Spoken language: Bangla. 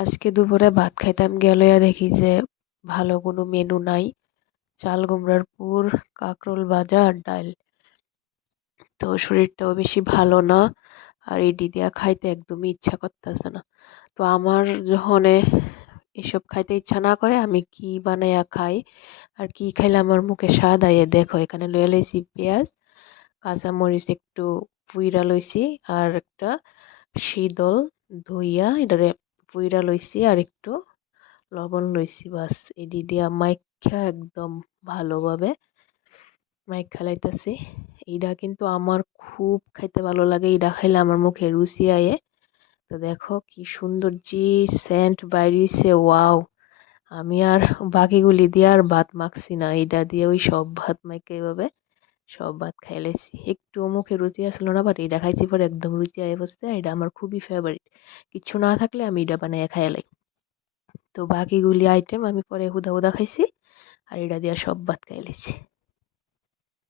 আজকে দুপুরে ভাত খাইতাম গেলইয়া দেখি যে ভালো কোনো মেনু নাই। চাল কুমড়ার পুর, কাঁকরোল ভাজা আর ডাইল। তো শরীরটাও বেশি ভালো না, আর এডি দিয়া খাইতে একদমই ইচ্ছা করতেছে না। তো আমার যখন এসব খাইতে ইচ্ছা না করে আমি কি বানাইয়া খাই আর কি খাইলে আমার মুখে স্বাদ আইয়ে দেখো, এখানে লইয়া লইছি পেঁয়াজ, কাঁচামরিচ একটু পুইরা লইছি, আর একটা শীতল ধুইয়া এটারে পুইরা লইছি, আর একটু লবণ লইছি। বাস এডি দিয়া মাইখা একদম ভালোভাবে মাইখা লাইতাছি। এইটা কিন্তু আমার খুব খাইতে ভালো লাগে, এইটা খাইলে আমার মুখে রুচি আয়ে। তো দেখো কি সুন্দর জি সেন্ট বাইরিছে, ওয়াও! আমি আর বাকিগুলি দিয়ে আর ভাত মাখছি না, এইটা দিয়ে ওই সব ভাত মাইকে এইভাবে সব ভাত খাই লাইছি। একটু মুখে রুচি আসলো না, বাট এটা খাইছি পরে একদম রুচি আয়ে বসছে। এটা আমার খুবই ফেভারিট। কিছু না থাকলে আমি এটা বানাইয়া খাই লাই। তো বাকিগুলি আইটেম আমি পরে হুদা হুদা খাইছি, আর এটা দিয়া সব ভাত খাই লাইছি।